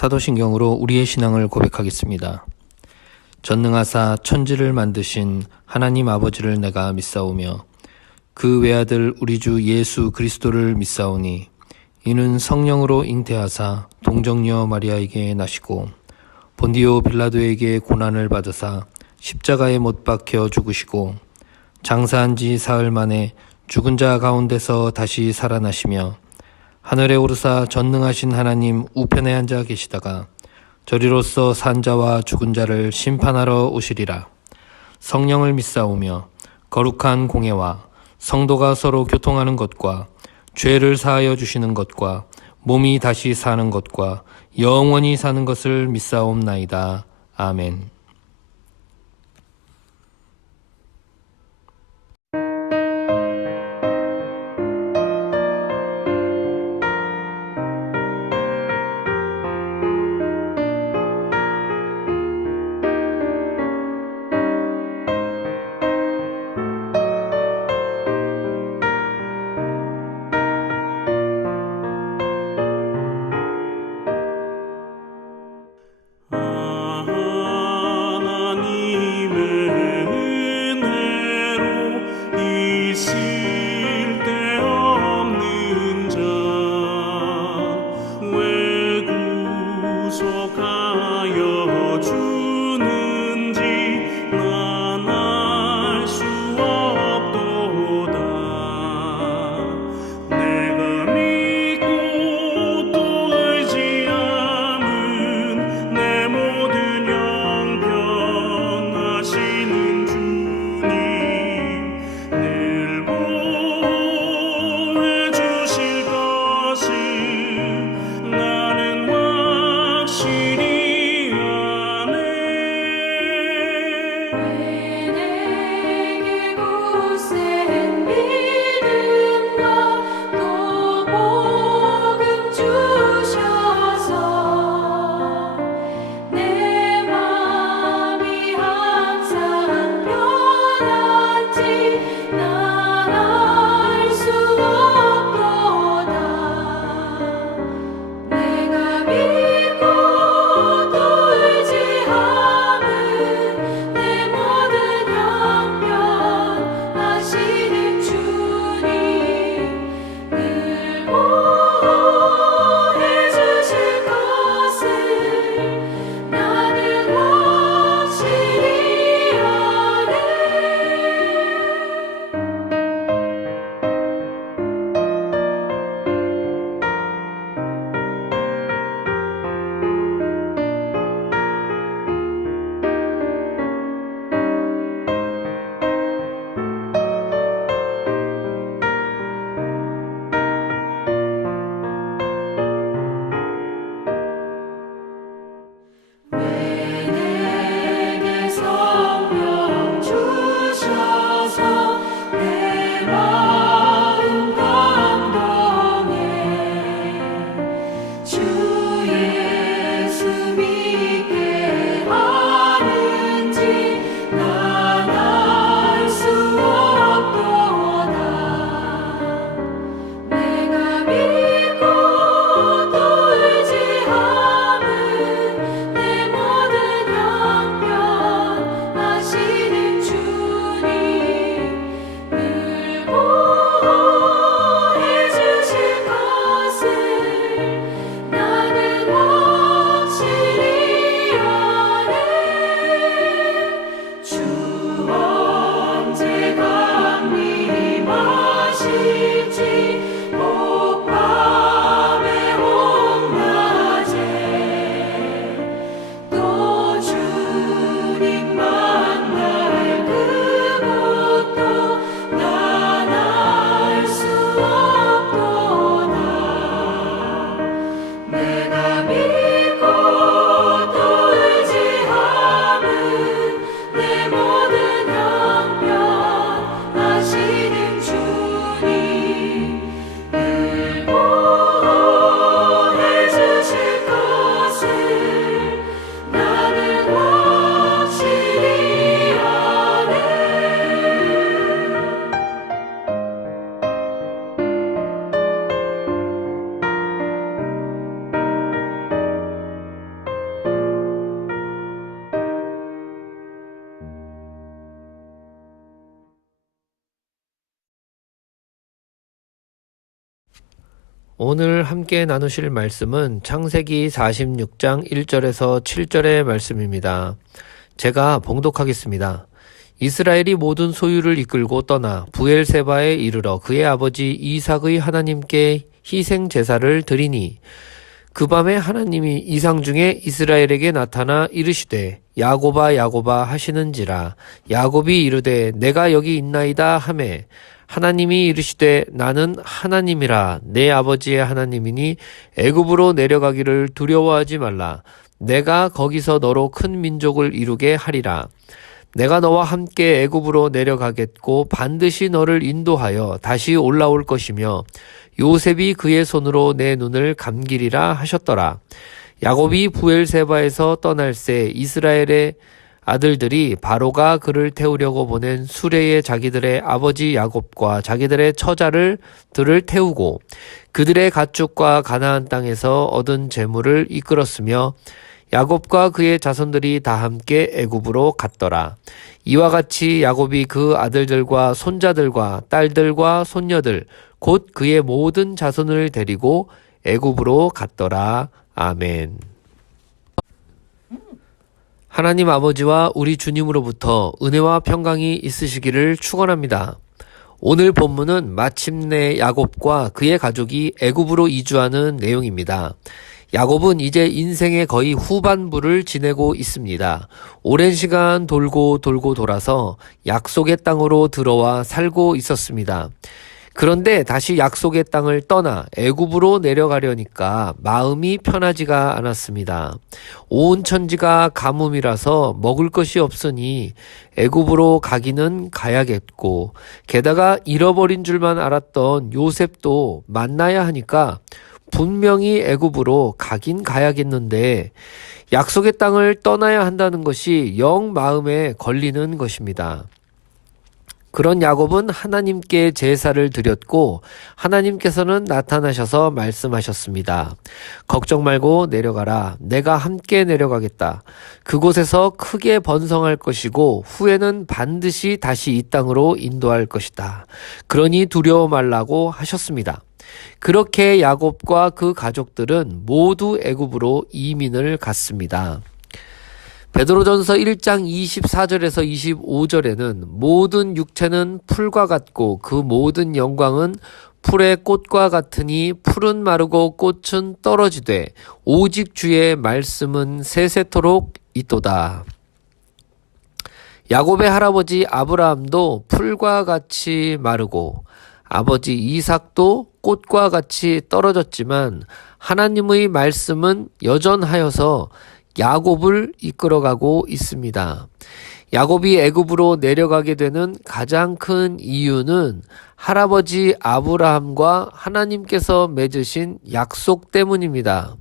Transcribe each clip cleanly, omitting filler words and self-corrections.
사도신경으로 우리의 신앙을 고백하겠습니다. 전능하사 천지를 만드신 하나님 아버지를 내가 믿사오며 그 외아들 우리 주 예수 그리스도를 믿사오니 이는 성령으로 잉태하사 동정녀 마리아에게 나시고 본디오 빌라도에게 고난을 받으사 십자가에 못 박혀 죽으시고 장사한 지 사흘 만에 죽은 자 가운데서 다시 살아나시며 하늘에 오르사 전능하신 하나님 우편에 앉아 계시다가 저리로서 산 자와 죽은 자를 심판하러 오시리라. 성령을 믿사오며 거룩한 공예와 성도가 서로 교통하는 것과 죄를 사하여 주시는 것과 몸이 다시 사는 것과 영원히 사는 것을 믿사옵나이다. 아멘. 오늘 함께 나누실 말씀은 창세기 46장 1절에서 7절의 말씀입니다. 제가 봉독하겠습니다. 이스라엘이 모든 소유를 이끌고 떠나 부엘세바에 이르러 그의 아버지 이삭의 하나님께 희생 제사를 드리니 그 밤에 하나님이 이상 중에 이스라엘에게 나타나 이르시되 야곱아 야곱아 하시는지라. 야곱이 이르되 내가 여기 있나이다 하매 하나님이 이르시되 나는 하나님이라 내 아버지의 하나님이니 애굽으로 내려가기를 두려워하지 말라. 내가 거기서 너로 큰 민족을 이루게 하리라. 내가 너와 함께 애굽으로 내려가겠고 반드시 너를 인도하여 다시 올라올 것이며 요셉이 그의 손으로 내 눈을 감기리라 하셨더라. 야곱이 부엘세바에서 떠날새 이스라엘의 아들들이 바로가 그를 태우려고 보낸 수레에 자기들의 아버지 야곱과 자기들의 처자들을 태우고 그들의 가축과 가나안 땅에서 얻은 재물을 이끌었으며 야곱과 그의 자손들이 다 함께 애굽으로 갔더라. 이와 같이 야곱이 그 아들들과 손자들과 딸들과 손녀들 곧 그의 모든 자손을 데리고 애굽으로 갔더라. 아멘. 하나님 아버지와 우리 주님으로부터 은혜와 평강이 있으시기를 축원합니다. 오늘 본문은 마침내 야곱과 그의 가족이 애굽으로 이주하는 내용입니다. 야곱은 이제 인생의 거의 후반부를 지내고 있습니다. 오랜 시간 돌고 돌아서 약속의 땅으로 들어와 살고 있었습니다. 그런데 다시 약속의 땅을 떠나 애굽으로 내려가려니까 마음이 편하지가 않았습니다. 온 천지가 가뭄이라서 먹을 것이 없으니 애굽으로 가기는 가야겠고 게다가 잃어버린 줄만 알았던 요셉도 만나야 하니까 분명히 애굽으로 가긴 가야겠는데 약속의 땅을 떠나야 한다는 것이 영 마음에 걸리는 것입니다. 그런 야곱은 하나님께 제사를 드렸고 하나님께서는 나타나셔서 말씀하셨습니다. 걱정 말고 내려가라. 내가 함께 내려가겠다. 그곳에서 크게 번성할 것이고 후에는 반드시 다시 이 땅으로 인도할 것이다. 그러니 두려워 말라고 하셨습니다. 그렇게 야곱과 그 가족들은 모두 애굽으로 이민을 갔습니다. 베드로전서 1장 24절에서 25절에는 모든 육체는 풀과 같고 그 모든 영광은 풀의 꽃과 같으니 풀은 마르고 꽃은 떨어지되 오직 주의 말씀은 세세토록 있도다. 야곱의 할아버지 아브라함도 풀과 같이 마르고 아버지 이삭도 꽃과 같이 떨어졌지만 하나님의 말씀은 여전하여서 야곱을 이끌어가고 있습니다. 야곱이 애굽으로 내려가게 되는 가장 큰 이유는 할아버지 아브라함과 하나님께서 맺으신 약속 때문입니다.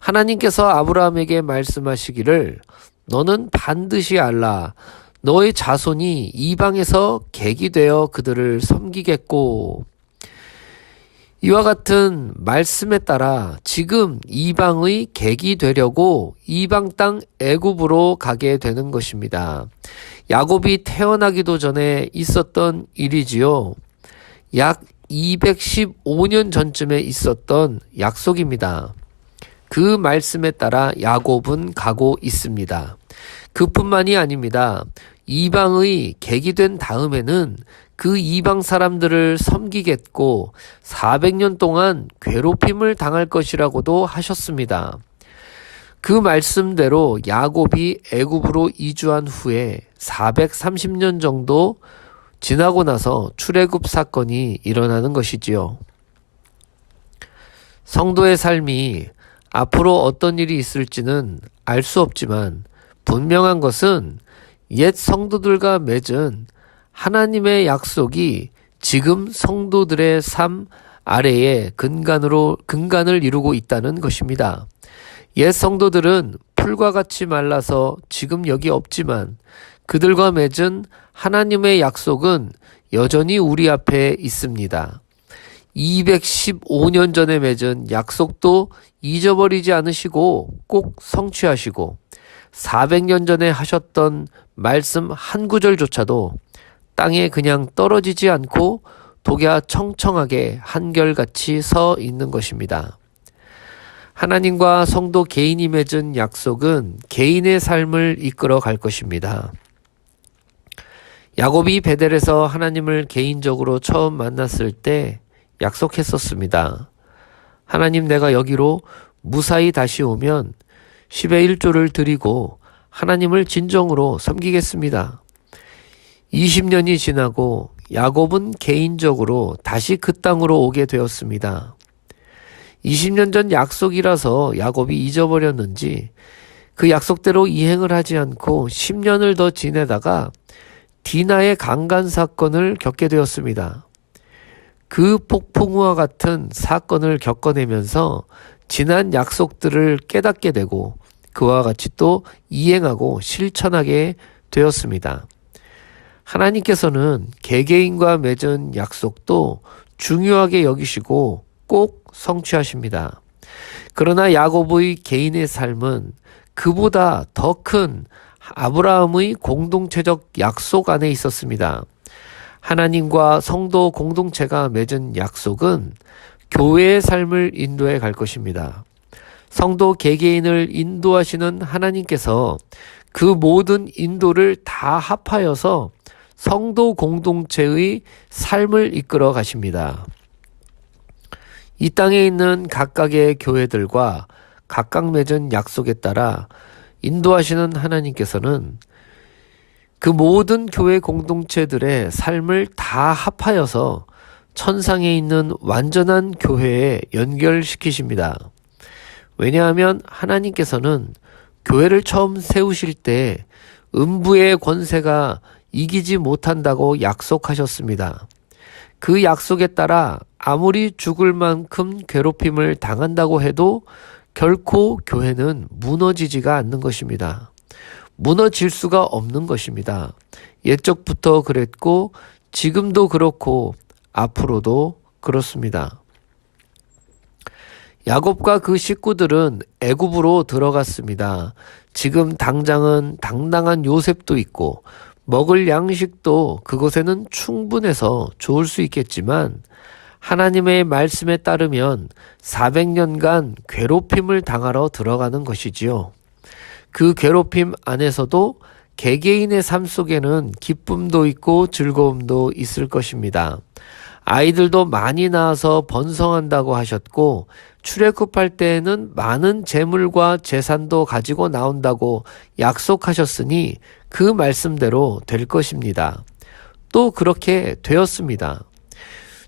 하나님께서 아브라함에게 말씀하시기를 너는 반드시 알라. 너의 자손이 이방에서 객이 되어 그들을 섬기겠고 이와 같은 말씀에 따라 지금 이방의 객이 되려고 이방 땅 애굽으로 가게 되는 것입니다. 야곱이 태어나기도 전에 있었던 일이지요. 약 215년 전쯤에 있었던 약속입니다. 그 말씀에 따라 야곱은 가고 있습니다. 그뿐만이 아닙니다. 이방의 객이 된 다음에는 그 이방 사람들을 섬기겠고 400년 동안 괴롭힘을 당할 것이라고도 하셨습니다. 그 말씀대로 야곱이 애굽으로 이주한 후에 430년 정도 지나고 나서 출애굽 사건이 일어나는 것이지요. 성도의 삶이 앞으로 어떤 일이 있을지는 알 수 없지만 분명한 것은 옛 성도들과 맺은 하나님의 약속이 지금 성도들의 삶 아래에 근간을 이루고 있다는 것입니다. 옛 성도들은 풀과 같이 말라서 지금 여기 없지만 그들과 맺은 하나님의 약속은 여전히 우리 앞에 있습니다. 215년 전에 맺은 약속도 잊어버리지 않으시고 꼭 성취하시고 400년 전에 하셨던 말씀 한 구절조차도 땅에 그냥 떨어지지 않고 독야 청청하게 한결같이 서 있는 것입니다. 하나님과 성도 개인이 맺은 약속은 개인의 삶을 이끌어 갈 것입니다. 야곱이 베델에서 하나님을 개인적으로 처음 만났을 때 약속했었습니다. 하나님, 내가 여기로 무사히 다시 오면 10의 1조를 드리고 하나님을 진정으로 섬기겠습니다. 20년이 지나고 야곱은 개인적으로 다시 그 땅으로 오게 되었습니다. 20년 전 약속이라서 야곱이 잊어버렸는지 그 약속대로 이행을 하지 않고 10년을 더 지내다가 디나의 강간 사건을 겪게 되었습니다. 그 폭풍우와 같은 사건을 겪어내면서 지난 약속들을 깨닫게 되고 그와 같이 또 이행하고 실천하게 되었습니다. 하나님께서는 개개인과 맺은 약속도 중요하게 여기시고 꼭 성취하십니다. 그러나 야곱의 개인의 삶은 그보다 더 큰 아브라함의 공동체적 약속 안에 있었습니다. 하나님과 성도 공동체가 맺은 약속은 교회의 삶을 인도해 갈 것입니다. 성도 개개인을 인도하시는 하나님께서 그 모든 인도를 다 합하여서 성도 공동체의 삶을 이끌어 가십니다. 이 땅에 있는 각각의 교회들과 각각 맺은 약속에 따라 인도하시는 하나님께서는 그 모든 교회 공동체들의 삶을 다 합하여서 천상에 있는 완전한 교회에 연결시키십니다. 왜냐하면 하나님께서는 교회를 처음 세우실 때 음부의 권세가 이기지 못한다고 약속하셨습니다. 그 약속에 따라 아무리 죽을 만큼 괴롭힘을 당한다고 해도 결코 교회는 무너지지가 않는 것입니다. 무너질 수가 없는 것입니다. 옛적부터 그랬고 지금도 그렇고 앞으로도 그렇습니다. 야곱과 그 식구들은 애굽으로 들어갔습니다. 지금 당장은 당당한 요셉도 있고 먹을 양식도 그곳에는 충분해서 좋을 수 있겠지만 하나님의 말씀에 따르면 400년간 괴롭힘을 당하러 들어가는 것이지요. 그 괴롭힘 안에서도 개개인의 삶 속에는 기쁨도 있고 즐거움도 있을 것입니다. 아이들도 많이 낳아서 번성한다고 하셨고 출애굽할 때에는 많은 재물과 재산도 가지고 나온다고 약속하셨으니 그 말씀대로 될 것입니다. 또 그렇게 되었습니다.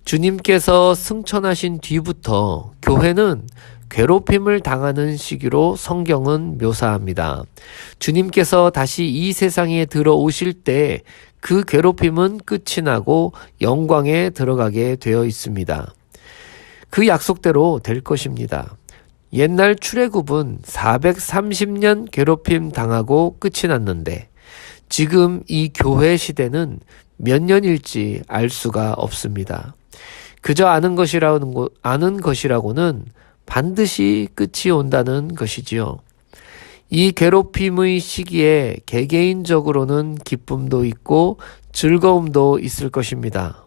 주님께서 승천하신 뒤부터 교회는 괴롭힘을 당하는 시기로 성경은 묘사합니다. 주님께서 다시 이 세상에 들어오실 때 그 괴롭힘은 끝이 나고 영광에 들어가게 되어 있습니다. 그 약속대로 될 것입니다. 옛날 출애굽은 430년 괴롭힘 당하고 끝이 났는데 지금 이 교회 시대는 몇 년일지 알 수가 없습니다. 그저 아는 것이라고는 반드시 끝이 온다는 것이지요. 이 괴롭힘의 시기에 개개인적으로는 기쁨도 있고 즐거움도 있을 것입니다.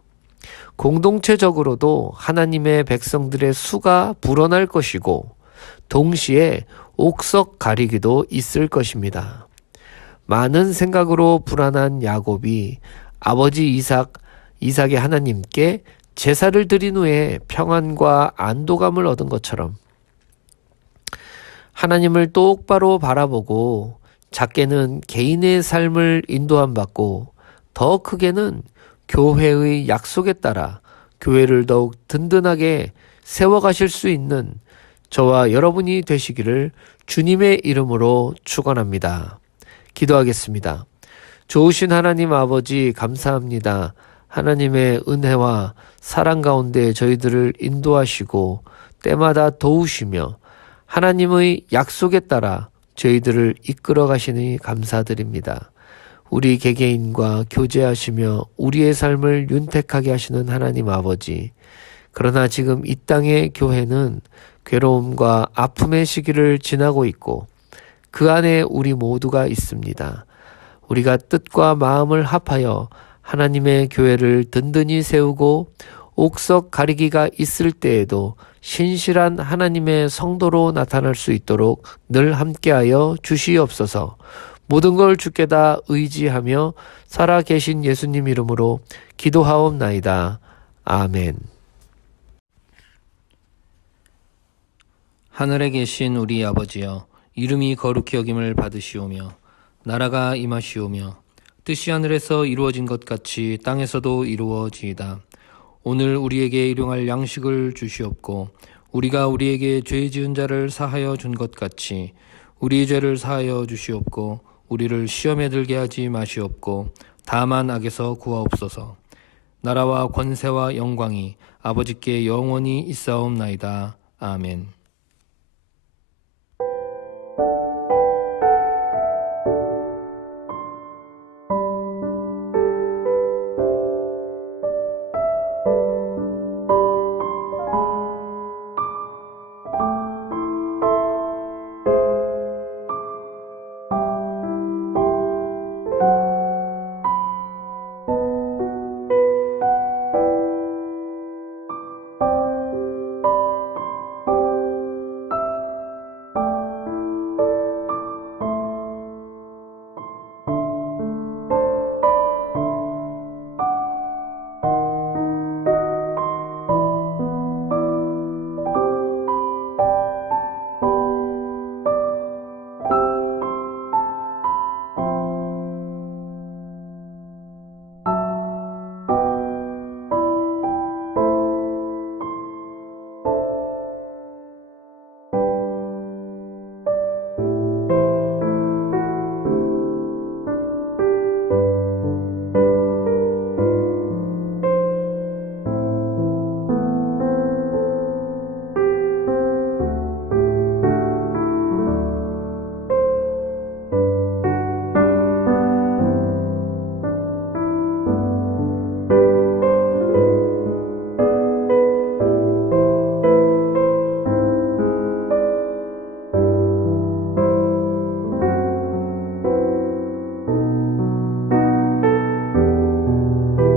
공동체적으로도 하나님의 백성들의 수가 불어날 것이고 동시에 옥석 가리기도 있을 것입니다. 많은 생각으로 불안한 야곱이 아버지 이삭의 하나님께 제사를 드린 후에 평안과 안도감을 얻은 것처럼 하나님을 똑바로 바라보고 작게는 개인의 삶을 인도함 받고 더 크게는 교회의 약속에 따라 교회를 더욱 든든하게 세워가실 수 있는 저와 여러분이 되시기를 주님의 이름으로 축원합니다. 기도하겠습니다. 좋으신 하나님 아버지 감사합니다. 하나님의 은혜와 사랑 가운데 저희들을 인도하시고 때마다 도우시며 하나님의 약속에 따라 저희들을 이끌어 가시니 감사드립니다. 우리 개개인과 교제하시며 우리의 삶을 윤택하게 하시는 하나님 아버지, 그러나 지금 이 땅의 교회는 괴로움과 아픔의 시기를 지나고 있고 그 안에 우리 모두가 있습니다. 우리가 뜻과 마음을 합하여 하나님의 교회를 든든히 세우고 옥석 가리기가 있을 때에도 신실한 하나님의 성도로 나타날 수 있도록 늘 함께하여 주시옵소서. 모든 걸 주께 다 의지하며 살아계신 예수님 이름으로 기도하옵나이다. 아멘. 하늘에 계신 우리 아버지여, 이름이 거룩히 여김을 받으시오며 나라가 임하시오며 뜻이 하늘에서 이루어진 것 같이 땅에서도 이루어지이다. 오늘 우리에게 일용할 양식을 주시옵고 우리가 우리에게 죄 지은 자를 사하여 준 것 같이 우리 죄를 사하여 주시옵고 우리를 시험에 들게 하지 마시옵고 다만 악에서 구하옵소서. 나라와 권세와 영광이 아버지께 영원히 있사옵나이다. 아멘.